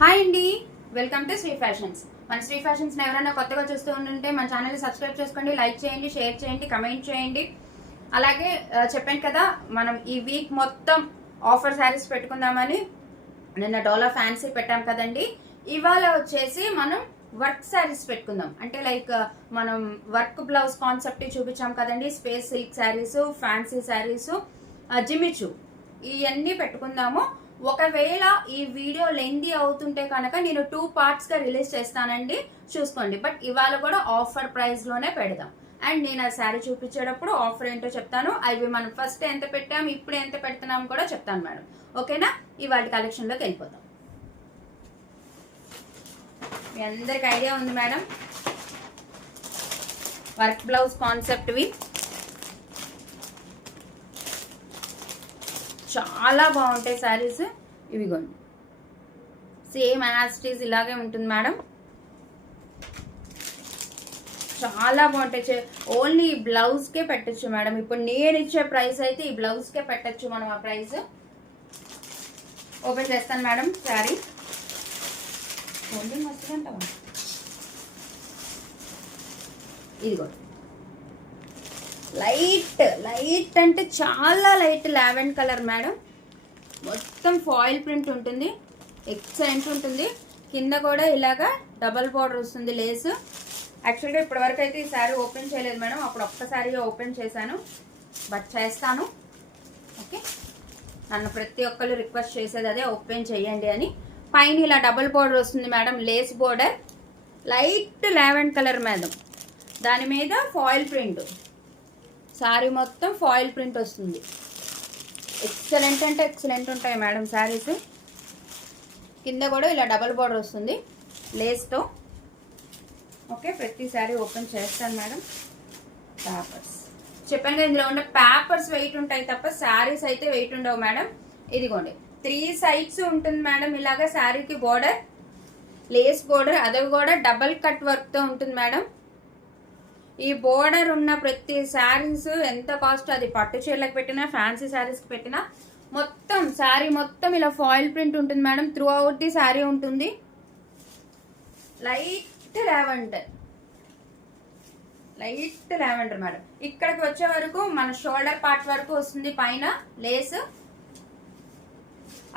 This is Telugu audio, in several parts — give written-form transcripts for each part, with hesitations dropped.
హాయ్ అండి, వెల్కమ్ టు శ్రీ ఫ్యాషన్స్. మన శ్రీ ఫ్యాషన్స్ ఎవరైనా కొత్తగా చూస్తూ ఉంటే మన ఛానల్ని సబ్స్క్రైబ్ చేసుకోండి, లైక్ చేయండి, షేర్ చేయండి, కమెంట్ చేయండి. అలాగే చెప్పాను కదా, మనం ఈ వీక్ మొత్తం ఆఫర్ శారీస్ పెట్టుకుందామని. నిన్న డోలా ఫ్యాన్సీ పెట్టాం కదండి. ఇవాళ వచ్చేసి మనం వర్క్ శారీస్ పెట్టుకుందాం. అంటే లైక్ మనం వర్క్ బ్లౌజ్ కాన్సెప్ట్ చూపించాం కదండి. Space silk saris, fancy saris, Jimmy Choo, ఇవన్నీ పెట్టుకుందాము. ఒకవేళ ఈ వీడియో లెందీ అవుతుంటే కనుక నేను 2 parts గా రిలీజ్ చేస్తానండి, చూసుకోండి. బట్ ఇవాళ కూడా ఆఫర్ ప్రైస్ లోనే పెడదాం. అండ్ నేను ఆ శారీ చూపించేటప్పుడు ఆఫర్ ఏంటో చెప్తాను. అవి మనం ఫస్ట్ ఎంత పెట్టాం, ఇప్పుడు ఎంత పెడుతున్నాం కూడా చెప్తాను మేడం. ఓకేనా? ఇవాళ కలెక్షన్ లోకి వెళ్ళిపోతాం. మీ అందరికి ఐడియా ఉంది మేడం, వర్క్ బ్లౌజ్ కాన్సెప్ట్వి చాలా బాగుంటాయి శారీస్. ఇవిగోండి, సేమ్ యాస్టీస్ ఇలాగే ఉంటుంది మేడం. చాలా బాగుంటాయి. ఓన్లీ ఈ బ్లౌజ్కే పెట్టచ్చు మేడం. ఇప్పుడు నేను ఇచ్చే ప్రైస్ అయితే ఈ బ్లౌజ్కే పెట్టచ్చు మనం. ఆ ప్రైస్ ఓపెన్ చేస్తాను మేడం. శారీ ఓన్లీ మస్తు అంటావా? ఇదిగోండి, లైట్ అంటే చాలా లైట్ లావెండర్ కలర్ మేడం. మొత్తం ఫాయిల్ ప్రింట్ ఉంటుంది, ఎక్సలెంట్ ఉంటుంది. కింద కూడా ఇలాగా డబల్ బార్డర్ వస్తుంది లేస్. యాక్చువల్గా ఇప్పటి వరకు అయితే ఈ శారీ ఓపెన్ చేయలేదు మేడం. అప్పుడు ఒక్కసారి ఓపెన్ చేశాను, బట్ చేస్తాను. ఓకే, నన్ను ప్రతి ఒక్కరు రిక్వెస్ట్ చేసేది అదే, ఓపెన్ చేయండి అని. పైన ఇలా డబల్ బార్డర్ వస్తుంది madam, lace border. Light lavender colour madam, దాని మీద ఫాయిల్ ప్రింట్. శారీ మొత్తం ఫాయిల్ ప్రింట్ వస్తుంది. ఎక్సలెంట్ అంటే ఎక్సలెంట్ ఉంటాయి మేడం శారీస్. కింద కూడా ఇలా డబల్ బార్డర్ వస్తుంది లేస్తో. ఓకే, ప్రతి శారీ ఓపెన్ చేస్తాను మేడం. పేపర్స్ చెప్పాను కదా, ఇందులో ఉండే పేపర్స్ వెయిట్ ఉంటాయి తప్ప శారీస్ అయితే వెయిట్ ఉండవు మేడం. ఇదిగోండి, 3 sides ఉంటుంది మేడం. ఇలాగా శారీకి బార్డర్, లేస్ బార్డర్, అది కూడా డబల్ కట్ వర్క్తో ఉంటుంది మేడం. ఈ బోర్డర్ ఉన్న ప్రతి శారీస్ ఎంత కాస్ట్, అది పట్టు చీరలకు పెట్టినా, ఫ్యాన్సీ శారీస్కి పెట్టినా, మొత్తం శారీ మొత్తం ఇలా ఫాయిల్ ప్రింట్ ఉంటుంది madam. Throughout the sari ఉంటుంది. Light lavender madam. ఇక్కడికి వచ్చే వరకు మన షోల్డర్ పార్ట్ వరకు వస్తుంది పైన లేస్.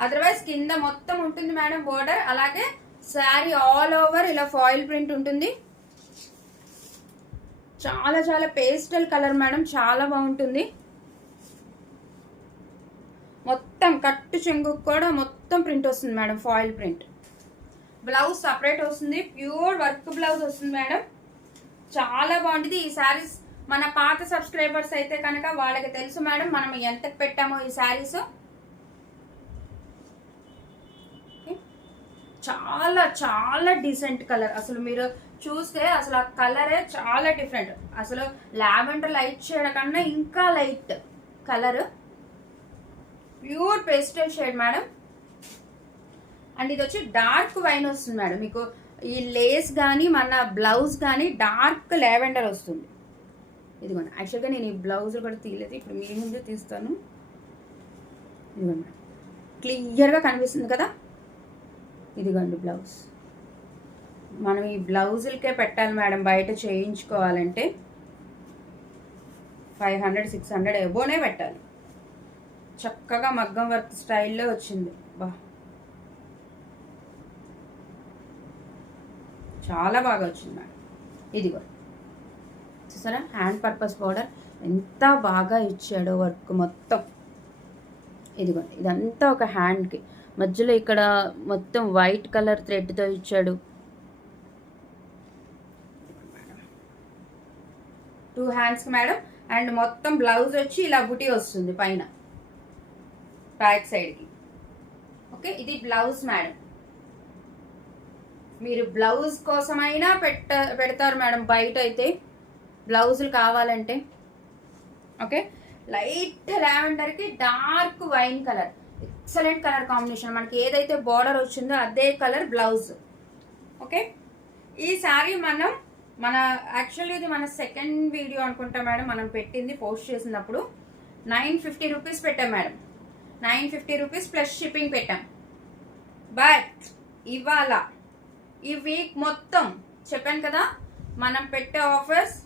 అదర్వైజ్ కింద మొత్తం ఉంటుంది మేడం బోర్డర్. అలాగే శారీ ఆల్ ఓవర్ ఇలా ఫాయిల్ ప్రింట్ ఉంటుంది. చాలా చాలా పేస్టల్ కలర్ మేడం, చాలా బాగుంటుంది. మొత్తం కట్టు చెంగు కూడా మొత్తం ప్రింట్ వస్తుంది madam, foil print. Blouse separate వస్తుంది, ప్యూర్ వర్క్ బ్లౌజ్ వస్తుంది మేడం. చాలా బాగుంటుంది ఈ శారీస్. మన పాత సబ్స్క్రైబర్స్ అయితే కనుక వాళ్ళకి తెలుసు మేడం మనం ఎంతకు పెట్టామో ఈ శారీస్. చాలా చాలా డీసెంట్ కలర్. అసలు మీరు చూస్తే అసలు ఆ కలరే చాలా డిఫరెంట్. అసలు లావెండర్ లైట్ షేడ్ కన్నా ఇంకా light colour, pure pastel shade madam. And ఇది వచ్చి డార్క్ వైన్ వస్తుంది మేడం. మీకు ఈ లేస్ కానీ మన బ్లౌజ్ కానీ డార్క్ లావెండర్ వస్తుంది. ఇదిగోండి, యాక్చువల్గా నేను ఈ బ్లౌజ్ కూడా తీయలేదు, ఇప్పుడు మీ ముందు తీస్తాను. ఇదిగోండి, క్లియర్గా కనిపిస్తుంది కదా. ఇదిగోండి బ్లౌజ్. మనం ఈ బ్లౌజులకే పెట్టాలి మేడం, బయట చేయించుకోవాలంటే 500-600 ఎబోనే పెట్టాలి. చక్కగా మగ్గం వర్క్ స్టైల్లో వచ్చింది. బా, చాలా బాగా వచ్చింది మేడం. ఇదిగో చూసారా, హ్యాండ్ పర్పస్ బోర్డర్ ఎంత బాగా ఇచ్చాడో వర్క్ మొత్తం. ఇదిగో ఇదంతా ఒక హ్యాండ్కి, మధ్యలో ఇక్కడ మొత్తం వైట్ కలర్ థ్రెడ్తో ఇచ్చాడు. 2 hands మేడం. అండ్ మొత్తం బ్లౌజ్ వచ్చి ఇలా బుటీ వస్తుంది పైన బ్యాక్ సైడ్కి. ఓకే, ఇది బ్లౌజ్ మేడం. మీరు బ్లౌజ్ కోసమైనా పెడతారు మేడం బయట అయితే, బ్లౌజులు కావాలంటే. ఓకే, లైట్ లావెండర్కి dark wine colour, excellent colour combination. మనకి ఏదైతే బార్డర్ వచ్చిందో అదే కలర్ బ్లౌజ్. ఓకే, ఈ శారీ మన యాక్చువల్లీ ఇది మన సెకండ్ వీడియో అనుకుంటా మేడం మనం పెట్టింది. పోస్ట్ చేసినప్పుడు 950 రూపీస్ పెట్టాం మేడం. 950 రూపీస్ ప్లస్ షిప్పింగ్ పెట్టాం. బట్ ఇవాళ ఈ వీక్ మొత్తం చెప్పాను కదా, మనం పెట్టే ఆఫర్స్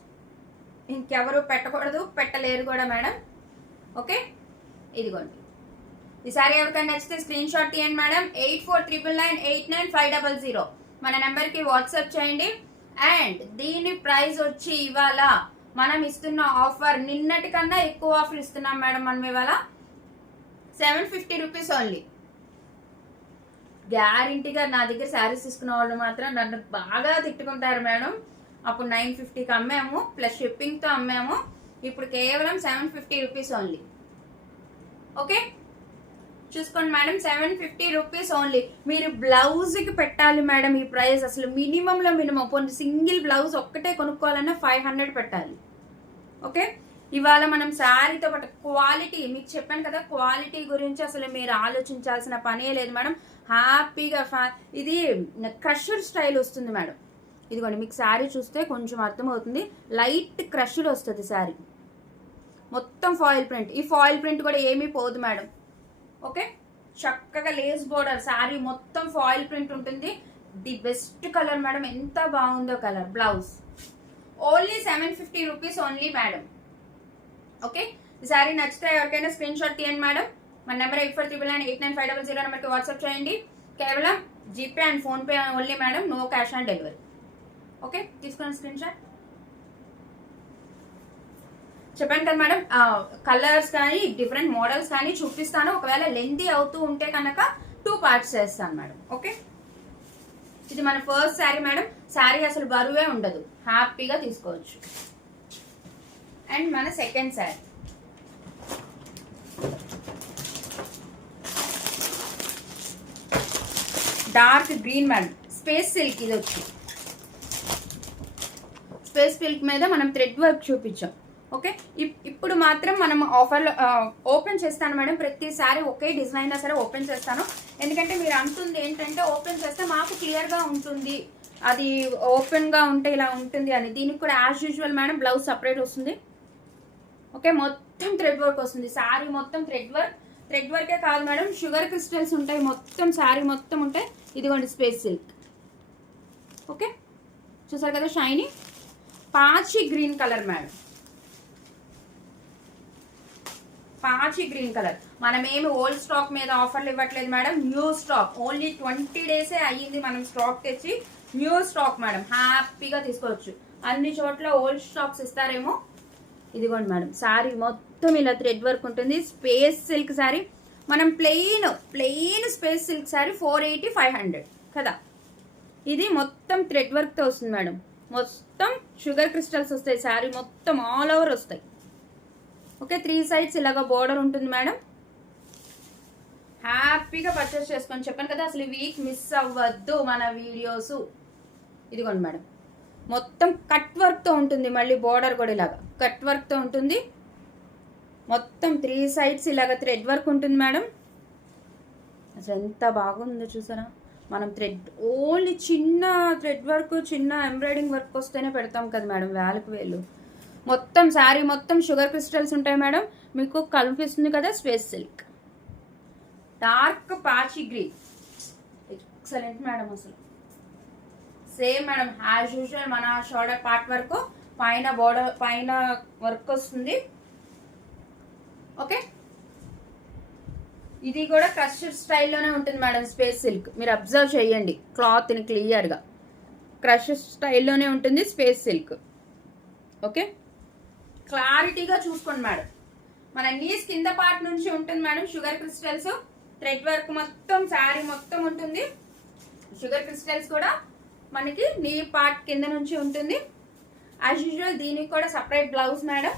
ఇంకెవరు పెట్టకూడదు, పెట్టలేరు కూడా మేడం. ఓకే, ఇదిగోండి. ఈ సారీ ఎవరికైనా నచ్చితే స్క్రీన్ షాట్ తీయండి మేడం. 8499989500 మన నెంబర్కి వాట్సాప్ చేయండి. అండ్ దీని ప్రైస్ వచ్చి ఇవాళ మనం ఇస్తున్న ఆఫర్ నిన్నటి కన్నా ఎక్కువ ఆఫర్ ఇస్తున్నాం మేడం. మనం ఇవాళ 750 రూపీస్ ఓన్లీ. గ్యారంటీగా నా దగ్గర శారీస్ తీసుకున్న వాళ్ళు మాత్రం నన్ను బాగా తిట్టుకుంటారు మేడం. అప్పుడు 950కి అమ్మాము, ప్లస్ షిప్పింగ్తో అమ్మాము. ఇప్పుడు కేవలం 750 రూపీస్ ఓన్లీ. ఓకే, చూసుకోండి మేడం, 750 రూపీస్ ఓన్లీ. మీరు బ్లౌజ్కి పెట్టాలి మేడం ఈ ప్రైస్. అసలు మినిమంలో మినిమం కొన్ని సింగిల్ బ్లౌజ్ ఒక్కటే కొనుక్కోవాలన్నా 500 పెట్టాలి. ఓకే, ఇవాళ మనం శారీతో పాటు క్వాలిటీ, మీకు చెప్పాను కదా క్వాలిటీ గురించి అసలు మీరు ఆలోచించాల్సిన పనే లేదు మేడం. హ్యాపీగా ఇది క్రషర్ స్టైల్ వస్తుంది మేడం. ఇదిగోండి, మీకు శారీ చూస్తే కొంచెం అర్థమవుతుంది. లైట్ క్రష్డ్ వస్తుంది శారీ, మొత్తం ఫాయిల్ ప్రింట్. ఈ ఫాయిల్ ప్రింట్ కూడా ఏమీ పోదు మేడం. ఓకే, చక్కగా లేస్ బోర్డర్, శారీ మొత్తం ఫాయిల్ ప్రింట్ ఉంటుంది. ది బెస్ట్ కలర్ మేడం, ఎంత బాగుందో colour. Blouse only 750 rupees only madam. Okay, ఈ శారీ నచ్చితే ఎవరికైనా స్క్రీన్ షాట్ తీయండి మేడం. మన నెంబర్ 8499989500 నెంబర్కి వాట్సాప్ చేయండి. కేవలం GPay and PhonePe only madam, no cash on delivery. Okay, తీసుకోండి స్క్రీన్ షాట్. చెప్పండి కదా మేడం, కలర్స్ కానీ డిఫరెంట్ మోడల్స్ కానీ చూపిస్తాను. ఒకవేళ లెంతీ అవుతూ ఉంటే కనుక 2 పార్ట్స్ చేస్తాను మేడం. ఓకే, ఇది మన ఫస్ట్ శారీ మేడం. శారీ అసలు బరువే ఉండదు, హ్యాపీగా తీసుకోవచ్చు. అండ్ మన second sari dark green madam, space silk. ఇది వచ్చి స్పేస్ సిల్క్ మీద మనం థ్రెడ్ వర్క్ చూపించాం. ఓకే, ఇప్పుడు మాత్రం మనం ఆఫర్లో ఓపెన్ చేస్తాను మేడం. ప్రతిసారి ఒకే డిజైన్ అయినా సరే ఓపెన్ చేస్తాను. ఎందుకంటే మీరు అంటుంది ఏంటంటే ఓపెన్ చేస్తే మాకు క్లియర్గా ఉంటుంది, అది ఓపెన్గా ఉంటే ఇలా ఉంటుంది అని. దీనికి కూడా as usual madam blouse separate వస్తుంది. ఓకే, మొత్తం థ్రెడ్ వర్క్ వస్తుంది. శారీ మొత్తం థ్రెడ్ వర్క్. థ్రెడ్ వర్కే కాదు మేడం, షుగర్ క్రిస్టల్స్ ఉంటాయి మొత్తం, శారీ మొత్తం ఉంటాయి. ఇదిగోండి స్పేస్ సిల్క్. ఓకే, చూసారు కదా, షైనీ పాచి గ్రీన్ కలర్ మేడం, పాచి గ్రీన్ కలర్. మనమేమి ఓల్డ్ స్టాక్ మీద ఆఫర్లు ఇవ్వట్లేదు మేడం, న్యూ స్టాక్. ఓన్లీ 20 డేసే అయ్యింది మనం స్టాక్ తెచ్చి. న్యూ స్టాక్ మేడం, హ్యాపీగా తీసుకోవచ్చు. అన్ని చోట్ల ఓల్డ్ స్టాక్స్ ఇస్తారేమో. ఇదిగోండి మేడం, శారీ మొత్తం ఇలా థ్రెడ్ వర్క్ ఉంటుంది. Space silk sari. మనం ప్లెయిన్ స్పేస్ సిల్క్ శారీ 480-500 కదా. ఇది మొత్తం థ్రెడ్ వర్క్తో వస్తుంది మేడం. మొత్తం షుగర్ క్రిస్టల్స్ వస్తాయి, శారీ మొత్తం ఆల్ ఓవర్ వస్తాయి. ఓకే, 3 సైడ్స్ ఇలాగ బోర్డర్ ఉంటుంది మేడం. హ్యాపీగా పర్చేస్ చేసుకొని. చెప్పాను కదా అసలు వీక్ మిస్ అవ్వద్దు మన వీడియోస్. ఇదిగోండి మేడం, మొత్తం కట్ వర్క్తో ఉంటుంది. మళ్ళీ బోర్డర్ కూడా ఇలాగ కట్ వర్క్తో ఉంటుంది. మొత్తం 3 సైడ్స్ ఇలాగ థ్రెడ్ వర్క్ ఉంటుంది మేడం. అసలు ఎంత బాగుందో చూసారా. మనం థ్రెడ్ ఓన్లీ చిన్న థ్రెడ్ వర్క్, చిన్న ఎంబ్రాయిడింగ్ వర్క్ వస్తేనే పెడతాం కదా మేడం, వేలకు వేలు. మొత్తం శారీ మొత్తం షుగర్ క్రిస్టల్స్ ఉంటాయి మేడం. మీకు కనిపిస్తుంది కదా స్పేస్ సిల్క్. డార్క్ పాచి గ్రీన్, ఎక్సలెంట్ మేడం. అసలు సేమ్ మేడం యాజ్ యూజువల్ మన షోల్డర్ పార్ట్ వరకు పైన బోర్డర్ పైన వర్క్ వస్తుంది. ఓకే, ఇది కూడా క్రషర్ స్టైల్లోనే ఉంటుంది మేడం స్పేస్ సిల్క్. మీరు అబ్జర్వ్ చేయండి క్లాత్ని క్లియర్గా. క్రషర్ స్టైల్లోనే ఉంటుంది స్పేస్ సిల్క్. ఓకే, క్లారిటీగా చూసుకోండి మేడం. మన నీస్ కింద పార్ట్ నుంచి ఉంటుంది madam sugar crystals. Thread work మొత్తం శారీ మొత్తం ఉంటుంది. షుగర్ క్రిస్టల్స్ కూడా మనకి నీ పార్ట్ కింద నుంచి ఉంటుంది. యాజ్ యూజువల్ దీనికి కూడా సపరేట్ బ్లౌజ్ మేడం.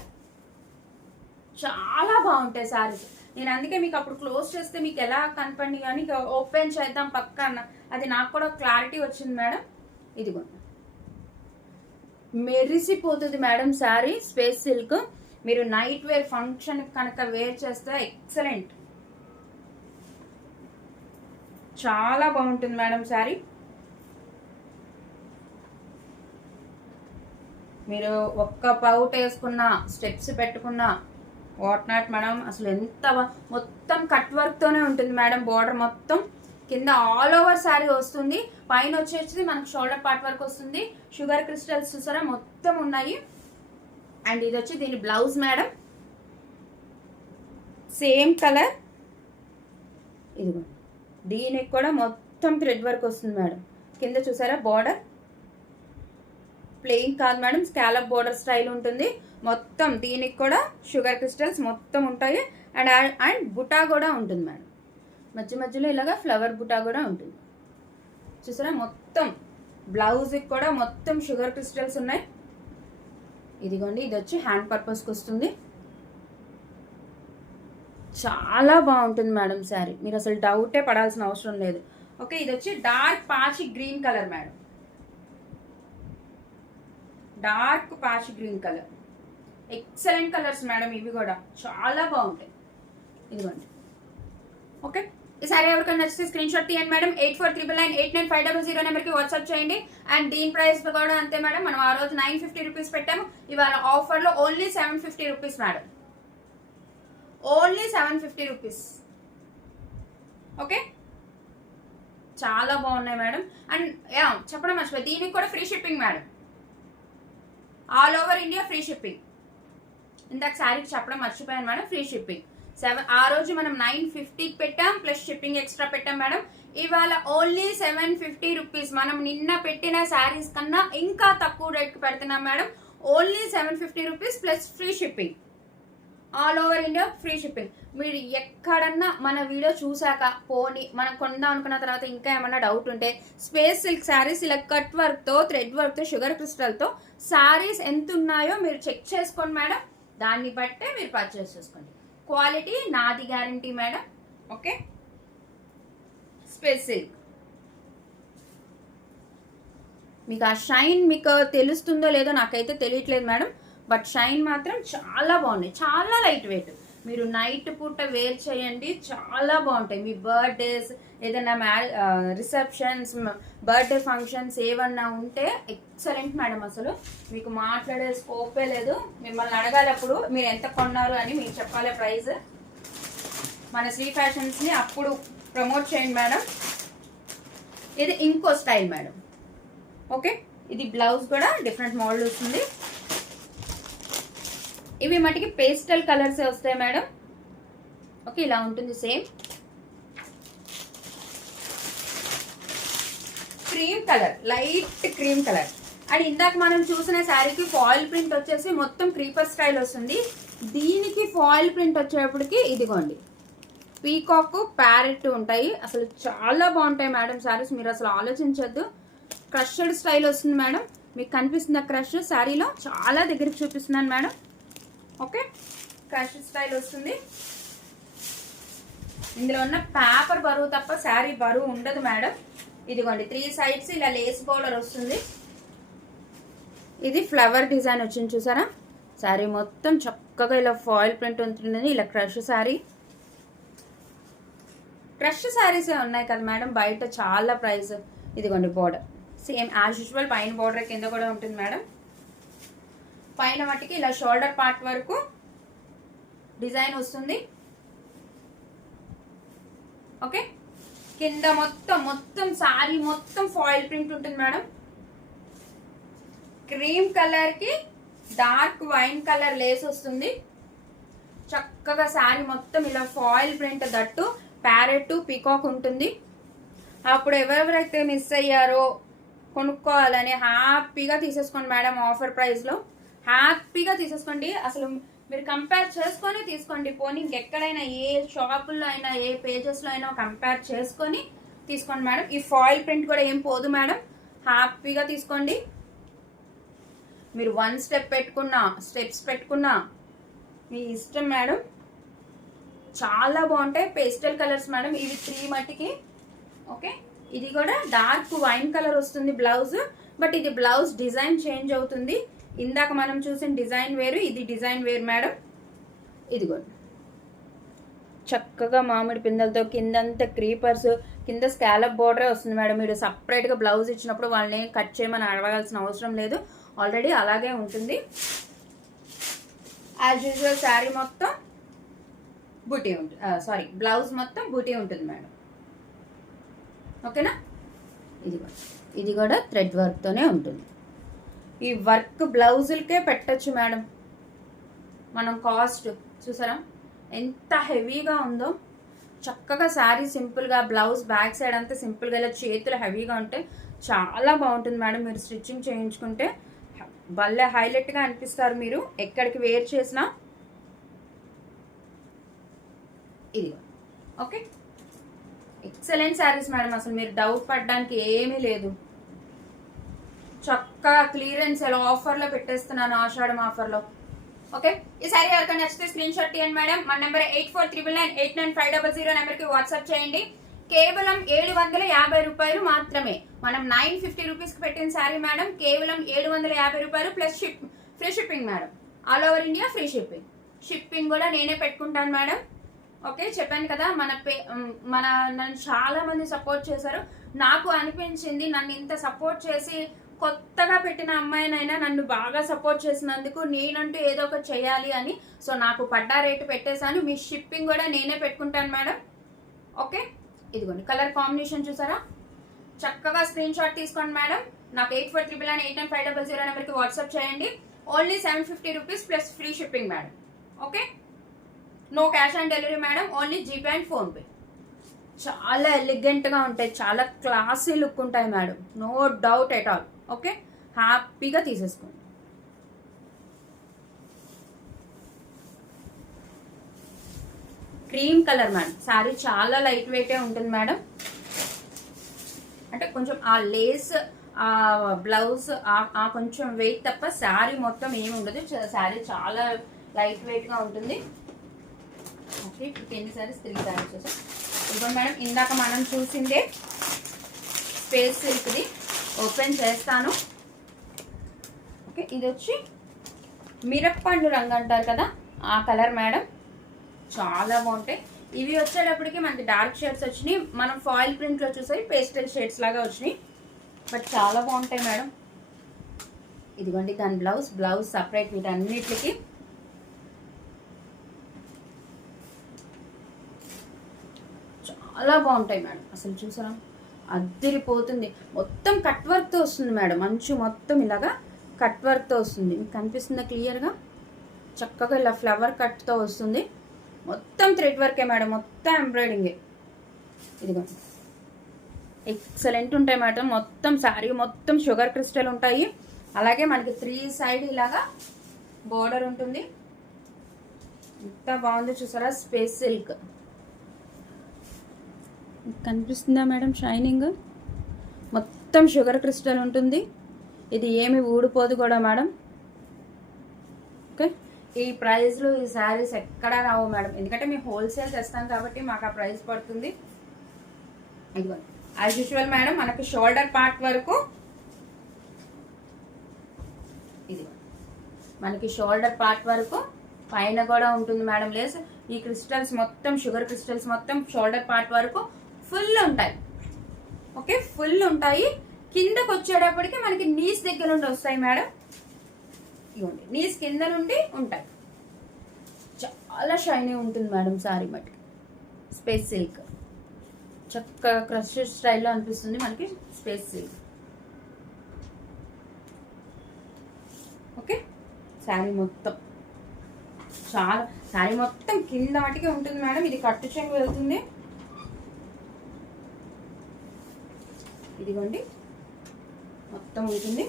చాలా బాగుంటాయి శారీస్. నేను అందుకే మీకు అప్పుడు క్లోజ్ చేస్తే మీకు ఎలా కనపడి కానీ ఓపెన్ చేద్దాం పక్కన, అది నాకు కూడా క్లారిటీ వచ్చింది మేడం. ఇదిగో మెరిసిపోతుంది మేడం శారీ స్పేస్ సిల్క్. మీరు నైట్ వేర్ ఫంక్షన్ కనుక వేర్ చేస్తే ఎక్సలెంట్, చాలా బాగుంటుంది మేడం శారీ. మీరు ఒక్క పౌట్ వేసుకున్న, స్టెప్స్ పెట్టుకున్న, వాట్ నాట్ మేడం. అసలు ఎంత మొత్తం కట్ వర్క్ తోనే ఉంటుంది మేడం. బోర్డర్ మొత్తం కింద ఆల్ ఓవర్ శారీ వస్తుంది. పైన వచ్చేసి మనకు షోల్డర్ పార్ట్ వరకు వస్తుంది. షుగర్ క్రిస్టల్స్ చూసారా మొత్తం ఉన్నాయి. అండ్ ఇది వచ్చి దీని బ్లౌజ్ మేడం, సేమ్ కలర్. ఇదిగో దీనికి కూడా మొత్తం థ్రెడ్ వర్క్ వస్తుంది మేడం. కింద చూసారా బార్డర్ ప్లెయిన్ కాదు మేడం, స్కాలప్ బార్డర్ స్టైల్ ఉంటుంది మొత్తం. దీనికి కూడా షుగర్ క్రిస్టల్స్ మొత్తం ఉంటాయి. అండ్ బుటా కూడా ఉంటుంది మేడం, మధ్య మధ్యలో ఇలాగా ఫ్లవర్ బుటా కూడా ఉంటుంది. చూసారా మొత్తం బ్లౌజ్కి కూడా మొత్తం షుగర్ క్రిస్టల్స్ ఉన్నాయి. ఇదిగోండి ఇది వచ్చి హ్యాండ్ పర్పస్కి వస్తుంది. చాలా బాగుంటుంది మేడం శారీ, మీరు అసలు డౌటే పడాల్సిన అవసరం లేదు. ఓకే, ఇది వచ్చి డార్క్ పాచి గ్రీన్ కలర్ మేడం, డార్క్ పాచి green colour. Excellent colours madam, ఇవి కూడా చాలా బాగుంటాయి. ఇదిగోండి. ఓకే, ఈ సారీ ఎవరికైనా నచ్చితే స్క్రీన్ షాట్ తీయండి మేడం. 84998950 నెంబర్కి వాట్సాప్ చేయండి. అండ్ దీని ప్రైస్ కూడా అంతే మేడం, మనం ఆ రోజు 950 రూపీస్ పెట్టాము, ఇవాళ ఆఫర్లో only 750 rupees madam, only 750 rupees. Okay, చాలా బాగున్నాయి మేడం. అండ్ చెప్పడం మర్చిపోయి, దీనికి కూడా free shipping madam, all over India free shipping. ఇందాక శారీకి చెప్పడం మర్చిపోయాను మేడం, ఫ్రీ షిప్పింగ్. ఆ రోజు మనం 950 పెట్టాం, ప్లస్ షిప్పింగ్ ఎక్స్ట్రా పెట్టాం మేడం. ఇవాళ ఓన్లీ 750 రూపీస్. మనం నిన్న పెట్టిన శారీస్ కన్నా ఇంకా తక్కువ రేట్కి పెడుతున్నాం madam. Only 750 rupees plus free shipping, all over India free shipping. మీరు ఎక్కడన్నా మన వీడియో చూసాక పోనీ మనం కొందాం అనుకున్న తర్వాత ఇంకా ఏమన్నా డౌట్ ఉంటే స్పేస్ సిల్క్ శారీస్ ఇలా కట్ వర్క్తో, థ్రెడ్ వర్క్తో, షుగర్ క్రిస్టల్తో శారీస్ ఎంత ఉన్నాయో మీరు చెక్ చేసుకోండి మేడం. దాన్ని బట్టే మీరు పర్చేస్ చేసుకోండి. క్వాలిటీ నాది guarantee madam. Okay, space silk. మీకు ఆ షైన్ మీకు తెలుస్తుందో లేదో నాకైతే తెలియట్లేదు మేడం, బట్ షైన్ మాత్రం చాలా బాగున్నాయి, చాలా లైట్ వెయిట్. మీరు నైట్ పూట వేర్ చేయండి, చాలా బాగుంటాయి. మీ బర్త్డేస్, ఏదైనా రిసెప్షన్స్, బర్త్డే ఫంక్షన్స్ ఏమన్నా ఉంటే ఎక్సలెంట్ మేడం. అసలు మీకు మాట్లాడే స్కోపే లేదు. మిమ్మల్ని అడగాలి అప్పుడు మీరు ఎంత కొన్నారు అని మీరు చెప్పాలి ప్రైస్. మన శ్రీ ఫ్యాషన్స్ని అప్పుడు ప్రమోట్ చేయండి మేడం. ఇది ఇంకో స్టైల్ మేడం. ఓకే, ఇది బ్లౌజ్ కూడా డిఫరెంట్ మోడల్ వస్తుంది. ఇవి మటుకి పేస్టల్ కలర్సే వస్తాయి మేడం. ఓకే, ఇలా ఉంటుంది same. Cream colour, light cream colour. And ఇందాక మనం చూసిన శారీకి ఫాయిల్ ప్రింట్ వచ్చేసి మొత్తం క్రీపర్ స్టైల్ వస్తుంది. దీనికి ఫాయిల్ ప్రింట్ వచ్చేటప్పటికి ఇదిగోండి పీకాక్, ప్యారెట్ ఉంటాయి. అసలు చాలా బాగుంటాయి మేడం శారీస్, మీరు అసలు ఆలోచించద్దు. క్రష్డ్ స్టైల్ వస్తుంది మేడం. మీకు కనిపిస్తుంది క్రష్ శారీలో, చాలా దగ్గరికి చూపిస్తున్నాను మేడం. ఓకే, క్రష్ స్టైల్ వస్తుంది. ఇందులో ఉన్న పేపర్ బరువు తప్ప శారీ బరువు ఉండదు మేడం. ఇదిగోండి 3 సైడ్స్ ఇలా లేస్ బోర్డర్ వస్తుంది. ఇది ఫ్లవర్ డిజైన్ వచ్చింది చూసారా. శారీ మొత్తం చక్కగా ఇలా ఫాయిల్ ప్రింట్ ఉంటుంది. ఇలా క్రష్ శారీ, క్రష్ శారీసే ఉన్నాయి కదా మేడం బయట చాలా ప్రైస్. ఇదిగోండి బోర్డర్ సేమ్ యాజ్ యూజువల్, పైన బోర్డర్ కింద కూడా ఉంటుంది మేడం. పైన మట్టికి ఇలా షోల్డర్ పార్ట్ వరకు డిజైన్ వస్తుంది. ఓకే, కింద మొత్తం శారీ మొత్తం ఫాయిల్ ప్రింట్ ఉంటుంది మేడం. క్రీమ్ కలర్ కి డార్క్ వైన్ కలర్ లేస్ వస్తుంది. చక్కగా శారీ మొత్తం ఇలా foil print, that parrot peacock ఉంటుంది. అప్పుడు ఎవరెవరైతే మిస్ అయ్యారో కొనుక్కోవాలని హ్యాపీగా తీసేసుకోండి మేడం. ఆఫర్ ప్రైస్లో హ్యాపీగా తీసేసుకోండి. అసలు మీరు కంపేర్ చేసుకొని తీసుకోండి. పోనీ ఇంకెక్కడైనా ఏ షాపుల్లో అయినా ఏ పేజెస్లో అయినా కంపేర్ చేసుకొని తీసుకోండి మేడం. ఈ ఫాయిల్ ప్రింట్ కూడా ఏం పోదు మేడం, హ్యాపీగా తీసుకోండి. మీరు 1 స్టెప్ పెట్టుకున్నా, స్టెప్స్ పెట్టుకున్నా మీ ఇష్టం మేడం. చాలా బాగుంటాయి పేస్టల్ కలర్స్ మేడం. ఇవి 3 మట్టికి. ఓకే, ఇది కూడా డార్క్ వైన్ కలర్ వస్తుంది బ్లౌజ్, బట్ ఇది బ్లౌజ్ డిజైన్ చేంజ్ అవుతుంది. ఇందాక మనం చూసిన డిజైన్ వేరు, ఇది డిజైన్ వేరు మేడం. ఇదిగోండి చక్కగా మామిడి పిందెలతో కిందంతా క్రీపర్స్, కింద స్కాలప్ బోర్డరే వస్తుంది మేడం. మీరు సపరేట్గా బ్లౌజ్ ఇచ్చినప్పుడు వాళ్ళని కట్ చేయమని అడగాల్సిన అవసరం లేదు, ఆల్రెడీ అలాగే ఉంటుంది. యాజ్ యూజువల్ శారీ మొత్తం బూటీ ఉంటుంది, సారీ బ్లౌజ్ మొత్తం బూటీ ఉంటుంది మేడం. ఓకేనా. ఇది కూడా థ్రెడ్ వర్క్తోనే ఉంటుంది. ఈ వర్క్ బ్లౌజులకే పెట్టచ్చు మేడం మనం. కాస్ట్ చూసారా ఎంత హెవీగా ఉందో. చక్కగా శారీ సింపుల్గా, బ్లౌజ్ బ్యాక్ సైడ్ అంతా సింపుల్గా, ఇలా చేతులు హెవీగా ఉంటే చాలా బాగుంటుంది మేడం. మీరు స్టిచ్చింగ్ చేయించుకుంటే భలే హైలైట్గా అనిపిస్తారు మీరు ఎక్కడికి వేర్ చేసినా. ఇది ఓకే, ఎక్సలెంట్ శారీస్ మేడం. అసలు మీరు డౌట్ పడడానికి ఏమీ లేదు. చక్కగా క్లియరెన్స్ ఎలా ఆఫర్లో పెట్టేస్తున్నాను, ఆషాఢం ఆఫర్లో. ఓకే, ఈ సారీ ఎవరికైనా నచ్చితే స్క్రీన్ షాట్ తీయండి మేడం. మన నెంబర్ 8499899500 నెంబర్కి వాట్సాప్ చేయండి. కేవలం 750 రూపాయలు మాత్రమే. మనం 950 రూపీస్కి పెట్టిన శారీ మేడం. కేవలం 750 రూపాయలు plus free shipping madam. All over India free shipping. Shipping కూడా నేనే పెట్టుకుంటాను మేడం. ఓకే, చెప్పాను కదా, నన్ను చాలా మంది సపోర్ట్ చేశారు. నాకు అనిపించింది నన్ను ఇంత సపోర్ట్ చేసి కొత్తగా పెట్టిన అమ్మాయినైనా నన్ను బాగా సపోర్ట్ చేసినందుకు నేనంటూ ఏదో ఒకటి చేయాలి అని. సో నాకు పడ్డా రేటు పెట్టేశాను. మీ షిప్పింగ్ కూడా నేనే పెట్టుకుంటాను మేడం. ఓకే, ఇదిగోండి కలర్ కాంబినేషన్ చూసారా. చక్కగా స్క్రీన్ షాట్ తీసుకోండి మేడం. నాకు 8499899500 నెంబర్కి వాట్సాప్ చేయండి. Only 750 rupees plus free shipping madam. Okay, no cash on delivery madam, only GPay and PhonePe. చాలా ఎలిగెంట్గా ఉంటాయి, చాలా క్లాసీ లుక్ ఉంటాయి madam, no doubt at all. Okay, హ్యాపీగా తీసేసుకోండి. Cream colour madam. శారీ చాలా లైట్ వెయిటే ఉంటుంది మేడం. అంటే కొంచెం ఆ లేస్, ఆ బ్లౌజ్, ఆ కొంచెం వెయిట్ తప్ప శారీ మొత్తం ఏమి ఉండదు. శారీ చాలా లైట్ వెయిట్గా ఉంటుంది. ఓకే, ఇప్పుడు ఎన్ని సారీస్ 3 సారీస్ వచ్చాయి. ఇదిగోండి మేడం, ఇందాక మనం చూసిందే స్పేస్ సిల్క్ది. ఓపెన్ చేస్తాను. ఓకే, ఇది వచ్చి మిరప్పండు రంగు అంటారు కదా, ఆ కలర్ మేడం. చాలా బాగుంటాయి. ఇవి వచ్చేటప్పటికి మనకి డార్క్ షేడ్స్ వచ్చినాయి. మనం ఫాయిల్ ప్రింట్లో చూసాయి పేస్టల్ షేడ్స్ లాగా వచ్చినాయి, బట్ చాలా బాగుంటాయి మేడం. ఇదిగోండి దాని బ్లౌజ్ సపరేట్ వీటన్నిటికి. చాలా బాగుంటాయి మేడం. అసలు చూసారా, అద్దరిపోతుంది. మొత్తం కట్ వర్క్తో వస్తుంది మేడం. అంచు మొత్తం ఇలాగా కట్ వర్క్తో వస్తుంది. మీకు కనిపిస్తుందా క్లియర్గా? చక్కగా ఇలా ఫ్లవర్ కట్తో వస్తుంది. మొత్తం థ్రెడ్ వర్కే మేడం, మొత్తం ఎంబ్రాయిడింగే. ఇదిగో ఎక్సలెంట్ ఉంటాయి మేడం. మొత్తం శారీ మొత్తం షుగర్ క్రిస్టల్ ఉంటాయి. అలాగే మనకి 3 సైడ్ ఇలాగా బోర్డర్ ఉంటుంది. ఎంత బాగుందో చూసారా. స్పేస్ సిల్క్ కనిపిస్తుందా మేడం? షైనింగ్ మొత్తం షుగర్ క్రిస్టల్ ఉంటుంది. ఇది ఏమి ఊడిపోదు కూడా మేడం. ఓకే, ఈ ప్రైస్లో ఈ శారీస్ ఎక్కడా రావు మేడం, ఎందుకంటే మేము హోల్సేల్ తెస్తాం కాబట్టి మాకు ఆ ప్రైస్ పడుతుంది. ఇదిగో యాజ్ యూజువల్ మేడం, మనకి షోల్డర్ పార్ట్ వరకు ఇది మనకి షోల్డర్ పార్ట్ వరకు పైన కూడా ఉంటుంది మేడం లేస్. ఈ క్రిస్టల్స్ మొత్తం షుగర్ క్రిస్టల్స్ మొత్తం షోల్డర్ పార్ట్ వరకు ఫుల్ ఉంటాయి. ఓకే, ఫుల్ ఉంటాయి. కిందకు వచ్చేటప్పటికి మనకి నీస్ దగ్గర నుండి వస్తాయి మేడం. ఇవ్వండి, నీస్ కింద నుండి ఉంటాయి. చాలా షైనీ ఉంటుంది మేడం సారీ మటుకి. స్పేస్ సిల్క్ చక్కగా క్రష్ స్టైల్లో అనిపిస్తుంది మనకి స్పేస్ సిల్క్. ఓకే, శారీ మొత్తం చాలా శారీ మొత్తం కింద మటుకే ఉంటుంది మేడం. ఇది కట్టు చెంగు వెళ్తుంది. ఇదిగోండి మొత్తం ఉంటుంది.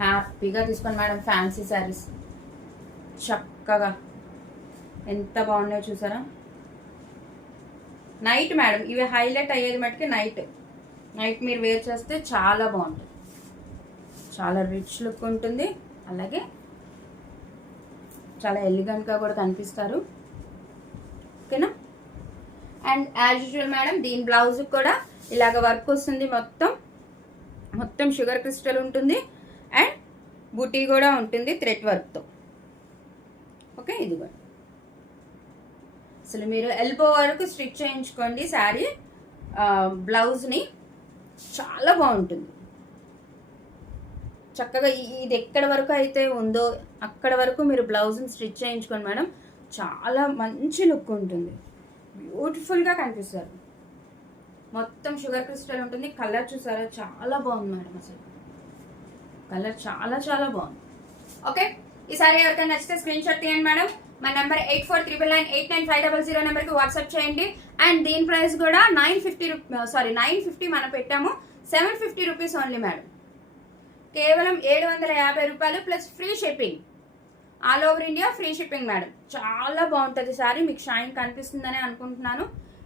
హ్యాపీగా తీసుకోండి మేడం. ఫ్యాన్సీ శారీస్ చక్కగా ఎంత బాగున్నాయో చూసారా. నైట్ మేడం ఇవి హైలైట్ అయ్యేది మటుకి నైట్ మీరు వేర్ చేస్తే చాలా బాగుంటుంది. చాలా రిచ్ లుక్ ఉంటుంది. అలాగే చాలా ఎలిగెంట్గా కూడా కనిపిస్తారు. ఓకేనా. అండ్ యాజ్ యూజువల్ మేడం దీని బ్లౌజ్ కూడా ఇలాగ వర్క్ వస్తుంది. మొత్తం షుగర్ క్రిస్టల్ ఉంటుంది అండ్ బూటీ కూడా ఉంటుంది థ్రెడ్ వర్క్తో. ఓకే, ఇది కూడా అసలు మీరు ఎల్బో వరకు స్టిచ్ చేయించుకోండి శారీ బ్లౌజ్ని, చాలా బాగుంటుంది. చక్కగా ఇది ఎక్కడ వరకు అయితే ఉందో అక్కడ వరకు మీరు బ్లౌజ్ని స్టిచ్ చేయించుకోండి మేడం. చాలా మంచి లుక్ ఉంటుంది, బ్యూటిఫుల్గా కనిపిస్తారు. మొత్తం షుగర్ క్రిస్టల్ ఉంటుంది. కలర్ చూసారా, చాలా బాగుంది మేడం. అసలు కలర్ చాలా చాలా బాగుంది. ఓకే, ఈసారి ఎవరికైనా నచ్చితే స్క్రీన్ షాట్ తీయండి మేడం. మా నెంబర్ 8499989500 నెంబర్కి వాట్సాప్ చేయండి. అండ్ దీని ప్రైస్ కూడా 950 మనం పెట్టాము, 750 రూపీస్ ఓన్లీ మేడం. కేవలం 750 రూపాయలు plus free shipping, all over India free shipping madam. చాలా బాగుంటుంది సారీ, మీకు షైన్ కనిపిస్తుందని అనుకుంటున్నాను.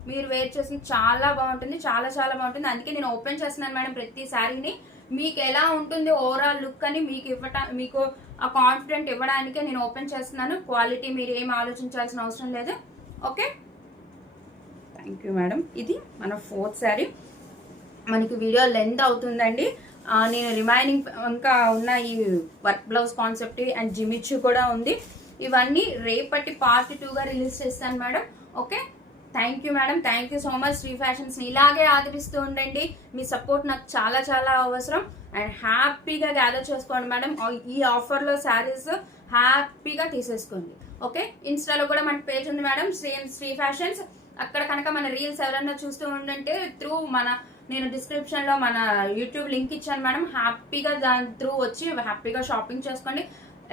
మీరు వేర్ చేసిన చాలా బాగుంటుంది, చాలా చాలా బాగుంటుంది. అందుకే నేను ఓపెన్ చేస్తున్నాను మేడం ప్రతి శారీని. మీకు ఎలా ఉంటుంది ఓవరాల్ లుక్ అని మీకు ఆ కాన్ఫిడెంట్ ఇవ్వడానికే నేను ఓపెన్ చేస్తున్నాను. క్వాలిటీ మీరు ఏం ఆలోచించాల్సిన అవసరం లేదు. Okay, thank you madam. ఇది మన 4th శారీ. మనకి వీడియో లెంత్ అవుతుందండి. నేను రిమైనింగ్ ఇంకా ఉన్న ఈ వర్క్ బ్లౌజ్ కాన్సెప్ట్ అండ్ జిమిచ్చు కూడా ఉంది. ఇవన్నీ రేపటి పార్ట్ 2గా రిలీజ్ చేస్తాను madam. Okay, thank you madam, thank you so much. Shri ఫ్యాషన్స్ని ఇలాగే ఆదరిస్తూ ఉండండి. మీ సపోర్ట్ నాకు చాలా చాలా అవసరం. అండ్ హ్యాపీగా గ్యాదర్ చేసుకోండి మేడం. ఈ ఆఫర్లో శారీస్ హ్యాపీగా తీసేసుకోండి. ఓకే, ఇన్స్టాలో కూడా మన పేజ్ ఉంది మేడం, శ్రీ ఫ్యాషన్స్. అక్కడ కనుక మన రీల్స్ ఎవరైనా చూస్తూ ఉండంటే నేను డిస్క్రిప్షన్లో మన యూట్యూబ్ లింక్ ఇచ్చాను మేడం. హ్యాపీగా దాని త్రూ వచ్చి హ్యాపీగా షాపింగ్ చేసుకోండి.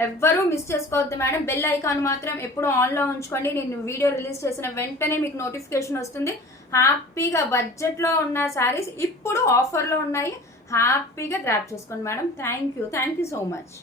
ఎవ్వరూ మిస్ చేసుకోవద్దు మేడం. బెల్ ఐకాన్ మాత్రం ఎప్పుడు ఆన్లో ఉంచుకోండి. నేను వీడియో రిలీజ్ చేసిన వెంటనే మీకు నోటిఫికేషన్ వస్తుంది. హ్యాపీగా బడ్జెట్లో ఉన్న శారీస్ ఇప్పుడు ఆఫర్లో ఉన్నాయి, హ్యాపీగా గ్రాప్ చేసుకోండి madam. Thank you so much.